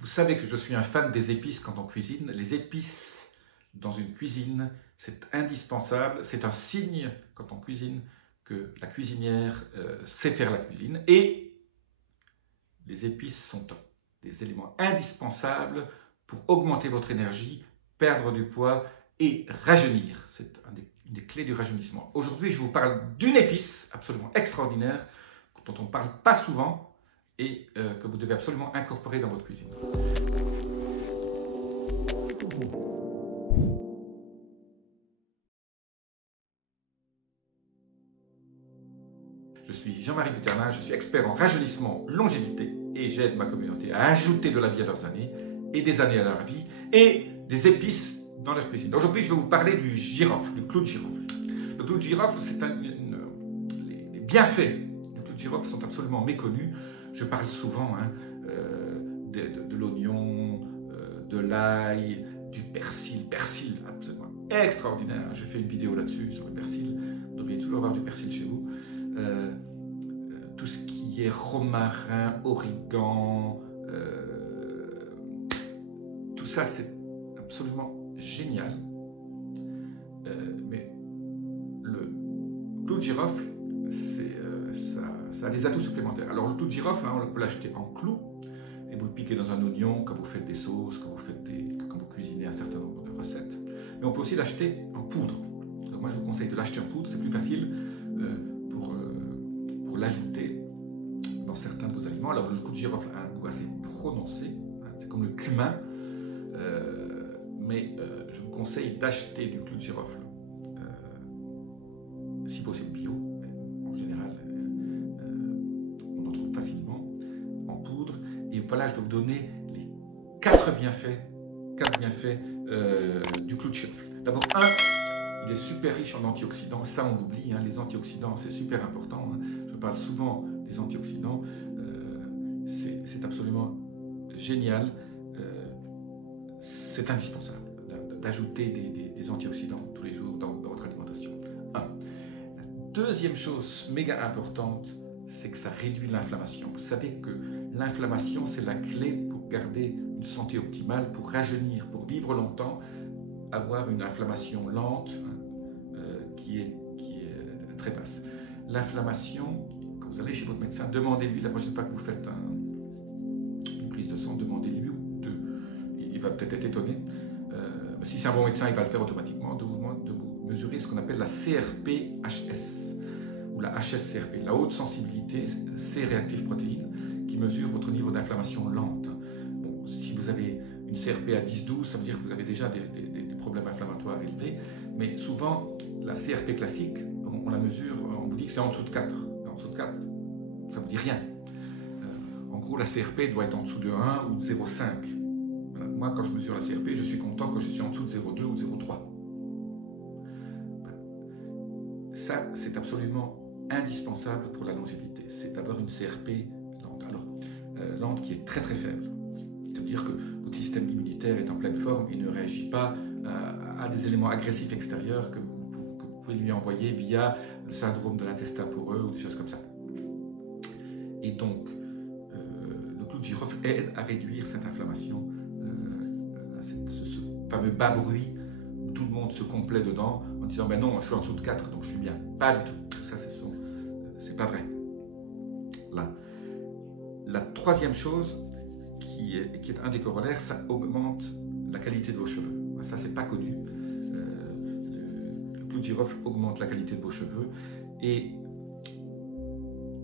Vous savez que je suis un fan des épices quand on cuisine. Les épices dans une cuisine, c'est indispensable. C'est un signe quand on cuisine que la cuisinière sait faire la cuisine. Et les épices sont des éléments indispensables pour augmenter votre énergie, perdre du poids et rajeunir. C'est une des clés du rajeunissement. Aujourd'hui, je vous parle d'une épice absolument extraordinaire dont on ne parle pas souvent et que vous devez absolument incorporer dans votre cuisine. Je suis Jean-Marie Buterna, je suis expert en rajeunissement, longévité et j'aide ma communauté à ajouter de la vie à leurs années et des années à leur vie et des épices dans leur cuisine. Aujourd'hui, je vais vous parler du girofle, du clou de girofle. Le clou de girofle, les bienfaits du clou de girofle sont absolument méconnus. Je parle souvent de l'oignon, de l'ail, du persil. Persil, absolument extraordinaire. J'ai fait une vidéo là-dessus, sur le persil. Vous devriez toujours avoir du persil chez vous. Tout ce qui est romarin, origan, tout ça, c'est absolument génial. Mais le clou de girofle, ça a des atouts supplémentaires. Alors le clou de girofle, on peut l'acheter en clou et vous le piquez dans un oignon quand vous faites des sauces, quand vous cuisinez un certain nombre de recettes. Mais on peut aussi l'acheter en poudre. Alors moi je vous conseille de l'acheter en poudre, c'est plus facile pour l'ajouter dans certains de vos aliments. Alors le clou de girofle a un goût assez prononcé, c'est comme le cumin, mais je vous conseille d'acheter du clou de girofle, si possible bio. En général, on en trouve facilement en poudre. Et voilà, je vais vous donner les 4 bienfaits du clou de girofle. D'abord, il est super riche en antioxydants, ça on l'oublie, les antioxydants c'est super important, je parle souvent des antioxydants, c'est absolument génial, c'est indispensable d'ajouter des antioxydants tous les jours dans votre alimentation. La deuxième chose méga importante, c'est que ça réduit l'inflammation. Vous savez que l'inflammation c'est la clé pour garder une santé optimale, pour rajeunir, pour vivre longtemps. Avoir une inflammation lente qui est très basse. L'inflammation, quand vous allez chez votre médecin, demandez-lui la prochaine fois que vous faites une prise de sang, demandez-lui il va peut-être être étonné. Si c'est un bon médecin, il va le faire automatiquement, de vous mesurer ce qu'on appelle la CRP-HS ou la HS-CRP, la haute sensibilité C-réactive protéine, qui mesure votre niveau d'inflammation lente. Bon, si vous avez une CRP à 10-12, ça veut dire que vous avez déjà des problèmes inflammatoires élevés, mais souvent, la CRP classique, on la mesure, on vous dit que c'est en dessous de 4. En dessous de 4, ça ne vous dit rien. En gros, la CRP doit être en dessous de 1 ou de 0,5. Voilà. Moi, quand je mesure la CRP, je suis content que je suis en dessous de 0,2 ou de 0,3. Voilà. Ça, c'est absolument indispensable pour la longévité. C'est d'avoir une CRP lente. Alors, lente qui est très très faible. C'est-à-dire que votre système immunitaire est en pleine forme et ne réagit pas à des éléments agressifs extérieurs que vous pouvez lui envoyer via le syndrome de l'intestin poreux ou des choses comme ça. Et donc, le clou de girofle aide à réduire cette inflammation, ce fameux bas bruit où tout le monde se complaît dedans en disant ben non, je suis en dessous de 4 donc je suis bien. Pas du tout. Ça, c'est pas vrai. Là. La troisième chose, qui est un des corollaires, ça augmente la qualité de vos cheveux. Ça, c'est pas connu. Le clou de girofle augmente la qualité de vos cheveux. Et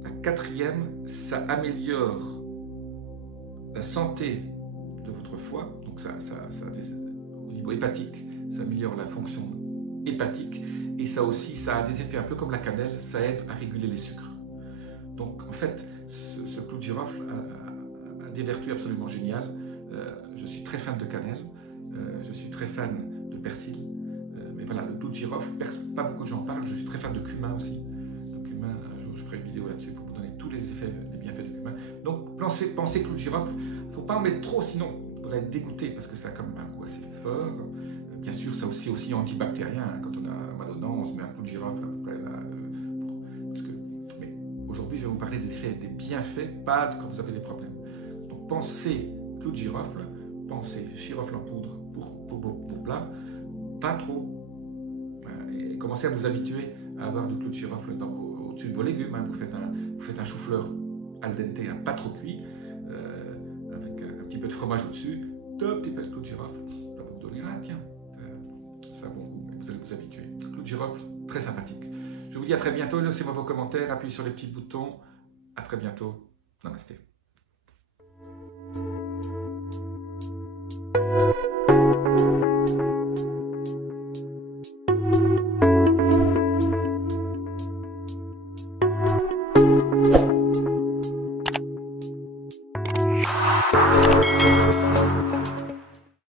la quatrième, ça améliore la santé de votre foie. Donc au niveau hépatique, ça améliore la fonction hépatique. Et ça aussi, ça a des effets un peu comme la cannelle, ça aide à réguler les sucres. Donc en fait, ce clou de girofle a des vertus absolument géniales. Je suis très fan de cannelle, je suis très fan de persil, mais voilà, le clou de girofle, pas beaucoup de gens en parlent. Je suis très fan de cumin aussi. Le cumin, un jour je ferai une vidéo là-dessus pour vous donner tous les effets, les bienfaits du cumin. Donc pensez clou de girofle, il ne faut pas en mettre trop, sinon vous pourrez être dégoûté parce que ça a quand même un goût assez fort. Bien sûr, ça aussi antibactérien. Quand on a mal aux dents, on se met un clou de girofle à peu près là. Mais aujourd'hui, je vais vous parler des effets, des bienfaits, pas quand vous avez des problèmes. Donc pensez clou de girofle, pensez girofle en poudre pour vos plats, pas trop. Et commencez à vous habituer à avoir du clou de girofle au-dessus de vos légumes. Hein. Vous faites un chou-fleur al dente, hein, pas trop cuit, avec un petit peu de fromage au-dessus, un petit peu de clou de girofle. Ça va vous donner tiens, ça a bon goût. Vous allez vous habituer. Clou de girofle, très sympathique. Je vous dis à très bientôt. Laissez-moi vos commentaires, appuyez sur les petits boutons. À très bientôt. Namasté.